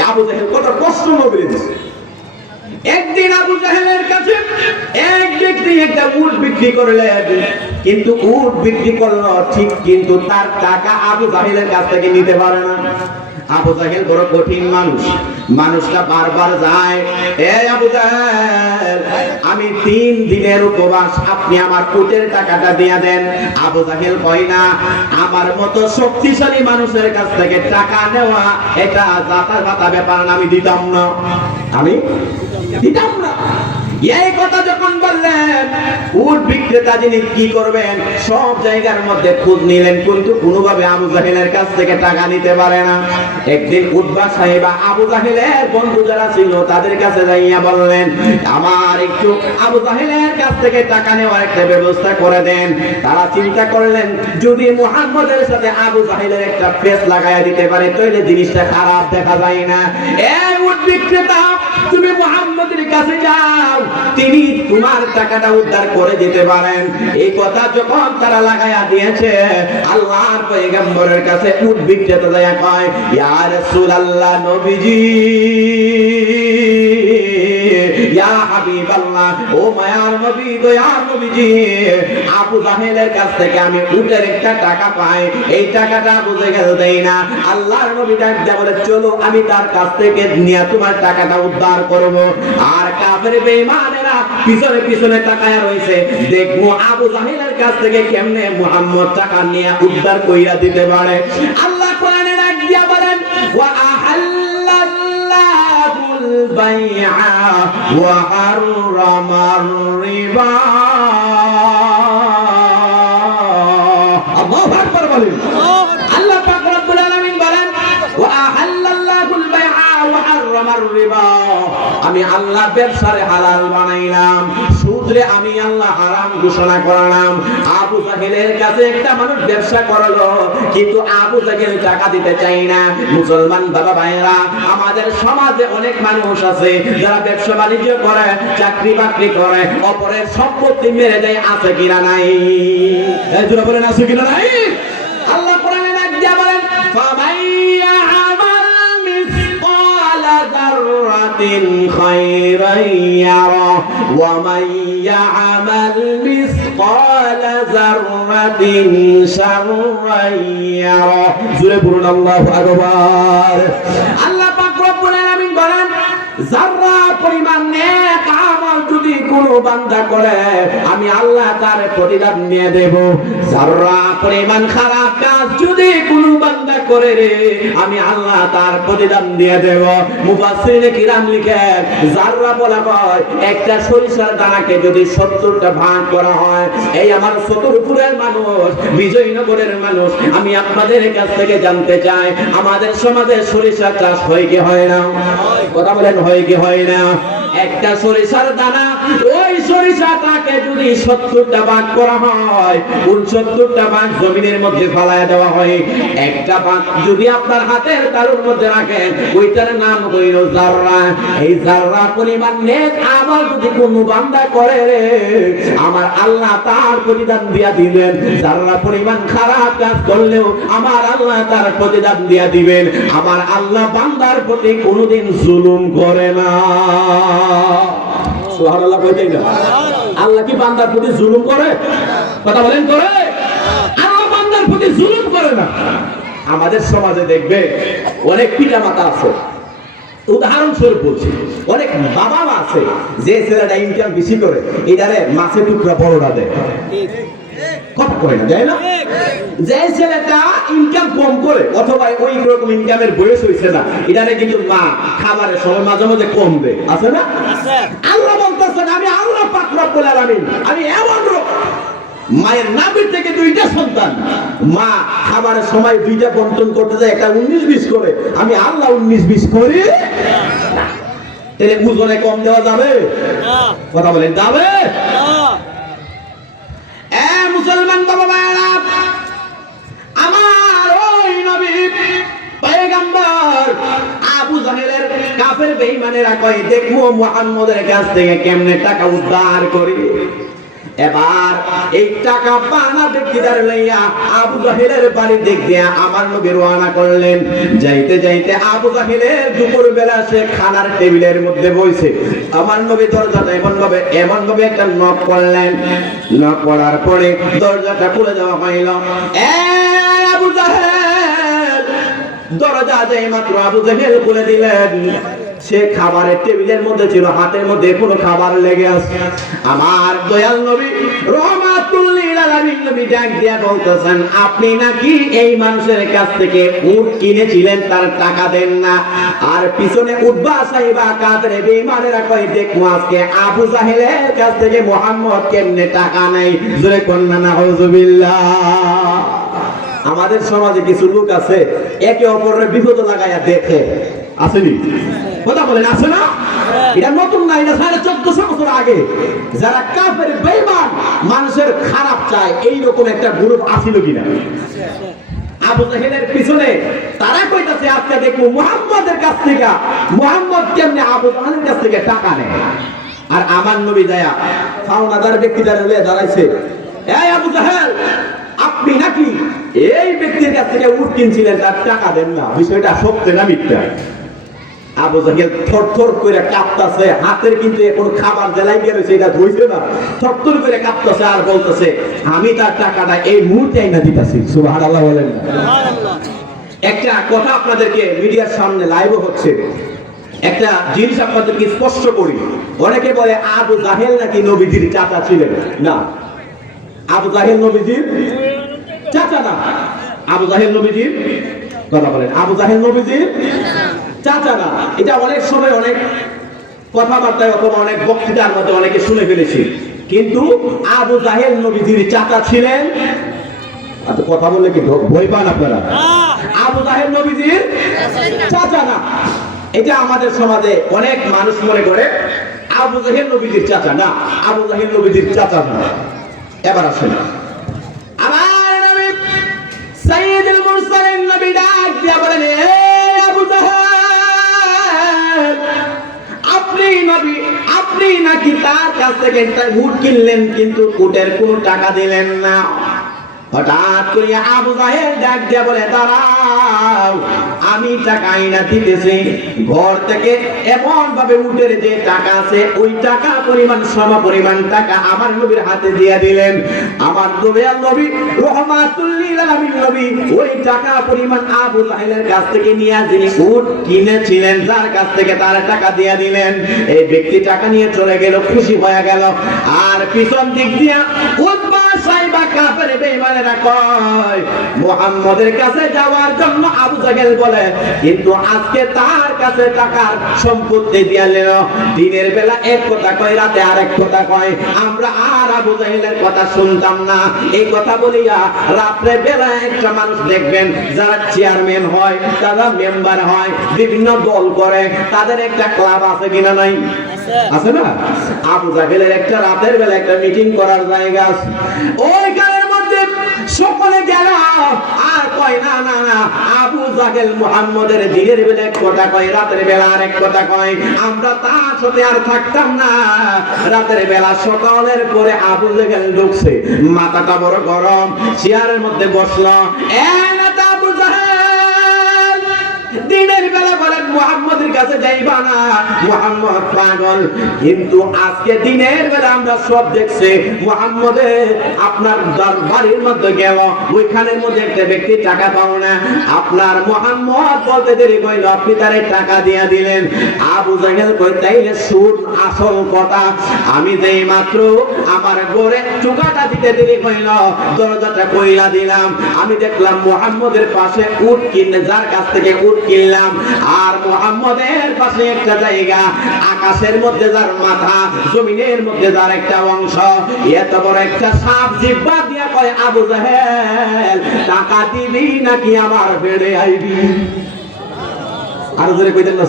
আবু জাহেল কত কষ্ট একদিন আবু জাহেলের কাছে এক ব্যক্তি একটা উট বিক্রি করলেন কিন্তু উট বিক্রি করল ঠিক কিন্তু তার টাকা আবু জাহেলের কাছ থেকে নিতে পারে না। আবু জাহেল বড় কঠিন মানুষ। মানুষটা বারবার যায় এ আবু জাহেল তিন দিনের উপবাস আপনি আমার কোটের টাকাটা দিয়ে দেন। আবু জাহেল কয় না আমার মতো শক্তিশালী মানুষের কাছ থেকে টাকা নেওয়া এটা জাতার পাতা ব্যাপার না, আমি দিতাম না। আমি দিতাম না। এই কথা যখন উট বিক্রেতা যিনি কি করবেন? সব জায়গার মধ্যে খোঁজ নিলেন, কিন্তু কোনোভাবে আবু জাহেলের কাছ থেকে টাকা নিতে পারে না। একদিন উটবা সাহেবা আবু জাহেলের বন্ধু যারা ছিল, তাদের কাছে যাইয়া বললেন, আমার একটু আবু জাহেলের কাছ থেকে টাকা নেওয়ার একটা ব্যবস্থা করে দেন। তারা চিন্তা করলেন, যদি মুহাম্মদের সাথে আবু জাহেলের একটা পেস লাগাইয়া দিতে পারে, তাহলে জিনিসটা খারাপ দেখা যায় না। এই উট বিক্রেতা, তুমি মুহাম্মদের কাছে যাও, তিনি তোমার টাকাটা উদ্ধার করে দিতে পারেন। এই কথা যখন তারা লাগাইয়া দিয়েছে, আল্লাহর পয়গম্বরের কাছে উদ্বিগ্নতা যায় কয় ইয়া রাসূলুল্লাহ, নবীজি! ইয়া ও মায়ার নবী দয়ার নবীজি, আবু জাহেলের কাছ থেকে আমি উটের একটা টাকা পাই। এই টাকাটা দেই না। আল্লাহর নবী ডাক চলো, আমি তার কাছ থেকে নিয়ে তোমার টাকাটা উদ্ধার করব। আর কাফের বেঈমানেরা পিছনে পিছনে দেখব আবু জাহেলের কাছ থেকে কেমনে মুহাম্মদ টাকা নিয়ে উদ্ধার কইরা দিতে পারে। আল্লাহ আহাল্লাল্লাহুল وحرم الربا. الله রিবা আল্লাহু الله বলেন। আল্লাহ العالمين রব্বুল আলামিন الله ওয়া وحرم الربا রিবা। আমি আল্লাহ ব্যবসারে হালাল বানাইলাম। সুদরে আমি আল্লাহ হারাম ঘোষণা করলাম। আবু জাহেলের কাছে একটা মানুষ ব্যবসা করল, কিন্তু আবু জাহেল টাকা দিতে চাই না। মুসলমান বাবা ভাইরা আমাদের সমাজে অনেক মানুষ আছে, যারা ব্যবসা বাণিজ্য করে, চাকরি বাকরি করে, অপরের সম্পত্তি মেরে দেয়, আছে কিনা নাই? বলেন, আছে কিনা নাই? আল্লাহ কোরআনে দিয়া বলেন, ফামাই ইয়ামাল মিসকাল ওয়া يعمل مثقال ذرة شرا يره. জোরে বলুন, আল্লাহু আকবার। আল্লাহ পাক রব্বুল আলামিন বলেন যারা পরিমাণ নেক কোনো বান্দা করে আমি আল্লাহ তার প্রতিদান নিয়ে দেব। যারা পরিমাণ খারাপ কাজ যদি কোনো বান্দা করে রে, আমি আল্লাহ তার প্রতিদান দিয়ে দেব। মুফাসসিরিনে কিরাম লিখে যারা বলা হয় একটা সরিষার দানাকে যদি সত্তরটা ভাগ করা হয়, এই আমার চতুর্পুরের মানুষ, বিজয়নগরের মানুষ, আমি আপনাদের কাছ থেকে জানতে চাই, আমাদের সমাজে সরিষা চাষ হয় কি হয় না? কথা বলেন, হয় কি হয় না? একটা সরিষার দানা ওই যদি সত্তরটা করা হয় উনসত্তরটা জমিনের মধ্যে ফালায় দেওয়া হয়। একটা যদি আপনার হাতের তালুর মধ্যে রাখেন ওইটার নাম হইল জাররা। এই জাররা পরিমাণ নেক আমার যদি কোনো বান্দা করে আমার আল্লাহ তার প্রতিদান দিয়া দিবেন। জাররা পরিমাণ খারাপ কাজ করলেও আমার আল্লাহ তার প্রতিদান দিয়া দিবেন। আমার আল্লাহ বান্দার প্রতি কোনোদিন জুলুম করে না। আল্লাহ কি বান্দার প্রতি জুলুম করে? কথা বলেন করে? আল্লাহ বান্দার প্রতি জুলুম করে না। আমাদের সমাজে দেখবে অনেক পিতা মাতা আছে। উদাহরণস্বরূপ বলছি, অনেক বাবা মা আছে, যে ছেলেটা ইনকাম বেশি করে, এটারে মাছের টুকরা বড়টা দেয়। কথা কয় না, যায় না? যে ছেলেটা ইনকাম কম করে অথবা ওই রকম ইনকামের বয়স হয়েছে না এটারে কিন্তু মা খাবারের সময় মাঝে মাঝে কমবে আছে না? আল্লাহ বলতেছেন আমি আল্লাহ পাক রব্বুল আলামিন আমি এমন মায়ের নাভির থেকে দুইটা সন্তান মা খাবারের সময় দুইটা বন্টন করতে যায় একটা উনিশ বিশ করে আমি আল্লাহ উনিশ বিশ করি? না। তাহলে ওজনে কম দেওয়া যাবে? কথা বলেন যাবে? কাফের বেঈমানেরা কয়, দেখব মুহাম্মদের কাছ থেকে কেমনে টাকা উদ্ধার করি? এবার এই টাকা পানা ব্যক্তিদার লইয়া আবু জাহেলের বাড়ি দিয়া আমার নবী রওনা করলেন। যাইতে যাইতে আবু জাহেলের দুপুর বেলা সে খানার টেবিলের মধ্যে বইছে। আমার নবী দরজাটা এমন ভাবে এমন ভাবে একটা নক করলেন নক করার পরে দরজাটা খুলে দেওয়া হইল। এ আবু জাহেল! দরজা যাই মাত্র আবু জাহেল খুলে দিলেন। সে খাবারের টেবিলের মধ্যে ছিল, হাতের মধ্যে কোনো খাবার লেগে আছে। আমার দয়াল নবী রহমাতুল্লিল আলামিন নবী ডাক দিয়া বলতেছেন, আপনি নাকি এই মানুষের কাছ থেকে উট কিনেছিলেন, তার টাকা দেন না। আর পিছনে উঠবা সাইবা কাদরে বেঈমানেরা কই দেখো আজকে আবু জাহেলের কাছ থেকে মোহাম্মদ কেমনে টাকা নেই জোরে কন্যা না হুজুবিল্লাহ আমাদের সমাজে কিছু লোক আছে, একে অপরের বিপদ লাগাইয়া দেখে। আসেনি? কথা বলেন, আছে না? এটা নতুন না সাড়ে চোদ্দশো বছর আগে। যারা কাফের বেইমান মানুষের খারাপ চায়, এইরকম একটা গ্রুপ আছিল কিনা? আর ব্যক্তি দাঁড়াইছে, এই আবু আপনি নাকি এই ব্যক্তির কাছ থেকে উট কিনছিলেন, তার টাকা দেন না? বিষয়টা সত্য না মিথ্যা? আবু জাহেল থর থর করে কাঁপতাছে হাতের কিন্তু এখন খাবার জেলাই গেলে সেটা ধুইছে না। থর থর করে কাঁপতাছে আর বলতেছে আমি তার টাকাটা এই মুহূর্তে না দিতেছি। সুবহানাল্লাহ বলেন। একটা কথা আপনাদেরকে মিডিয়ার সামনে লাইভ হচ্ছে। একটা জিনিস আপনাদেরকে স্পষ্ট করি। অনেকে বলে আবু জাহেল নাকি নবীজির চাচা ছিলেন? না। আবু জাহেল নবীজির চাচা না। আবু জাহেল নবীজির কথা বলেন। আবু জাহেল নবীজির চাচা না এটা অনেক সময় অনেক কথাবার্তায় অথবা অনেক বক্তৃতার মধ্যে অনেকে শুনে ফেলেছি। কিন্তু আবু জাহেল নবীজির চাচা ছিলেন আচ্ছা, কথা বললে কি ভয় পান আপনারা? আবু জাহেল নবীজির চাচা না এটা আমাদের সমাজে অনেক মানুষ মনে করে আবু জাহেল নবীজির চাচা না আবু জাহেল নবীজির চাচা না। এবার আসেন। আপনি নাকি তার কাছ থেকে একটা উট কিনলেন কিন্তু উটের কোনো টাকা দিলেন না। হঠাৎ করে আবু ডাক বলে, দাঁড়াও, আমি টাকা আইনা দিতেছি। ঘর থেকে এমন ভাবে উঠের যে টাকা আছে, ওই টাকা পরিমাণ সম পরিমাণ টাকা আমার নবীর হাতে দিলেন। আমার নবী, রহমাতুল্লিল আলামিন নবী, ওই টাকা পরিমাণ আবু জাহেলের কাছ থেকে নিয়ে যিনি উট কিনেছিলেন, যার কাছ থেকে তার টাকা দিয়ে দিলেন। এই ব্যক্তি টাকা নিয়ে চলে গেল, খুশি হয়ে গেল। আর পিছন দিক দিয়া কাফের বেঈমানেরা কয়, মুহাম্মদের কাছে যাওয়ার জন্য আবু জাহেল বলে, কিন্তু আজকে তার কাছে টাকার সম্পত্তি দিয়া দিনের বেলা এক কথা কয়, রাতে আরেক কথা কয়। আমরা আর আবু জাহেলের কথা শুনতাম না। এই কথা বলিয়া রাত্রে বেলা একটা মানুষ দেখবেন, যারা চেয়ারম্যান হয়, তারা মেম্বার হয়, বিভিন্ন দল করে, তাদের একটা ক্লাব আছে কিনা নাই? আছে। না? আবু জাহেলের একটা রাতের বেলা একটা মিটিং করার জায়গা আছে। ওইখানের মধ্যে সকলে গেল। আর কয়, না না না, আবু জাহেল মুহাম্মদের দিনের বেলা এক কথা কয়, রাতের বেলা আরেক কথা কয়। আমরা তার সাথে আর থাকতাম না। রাতের বেলা সকালের পরে আবু জাহেল ঢুকছে। মাথাটা বড় গরম, চেয়ারের মধ্যে বসল। এ নেতা আবু জাহেল দিনের বেলা বলেন, মুহাম্মদের কাছে যাইবা না, মুহাম্মদ পাগল। কিন্তু আজকে দিনের বেলা আমরা সব দেখছি মুহাম্মদের আপনার দরবারের মধ্যে গেল, ওইখানের মধ্যে একটা ব্যক্তি টাকা পাও না। আপনার মুহাম্মদ বলতে দেরি কইল, আপনি তারে টাকা দিয়া দিলেন। আবু জাহেল কই তাইলে সুদ আসল কথা, আমি যেই মাত্র আমার গোরে চুকাটা দিতে দেরি কইল, দরজাটা কইলা দিলাম। আমি দেখলাম মুহাম্মদের পাশে উট কিনে যার কাছ থেকে উট আর মোহাম্মদের পাশে একটা জায়গা, আকাশের মধ্যে যার মাথা, জমিনের মধ্যে যার একটা অংশ। এত বড় একটা সাপ জিব্বা দিয়া কয়, আবু জাহেল, টাকা দিবি নাকি আমার বেড়ে আইবি? আর ধরে কইতেন না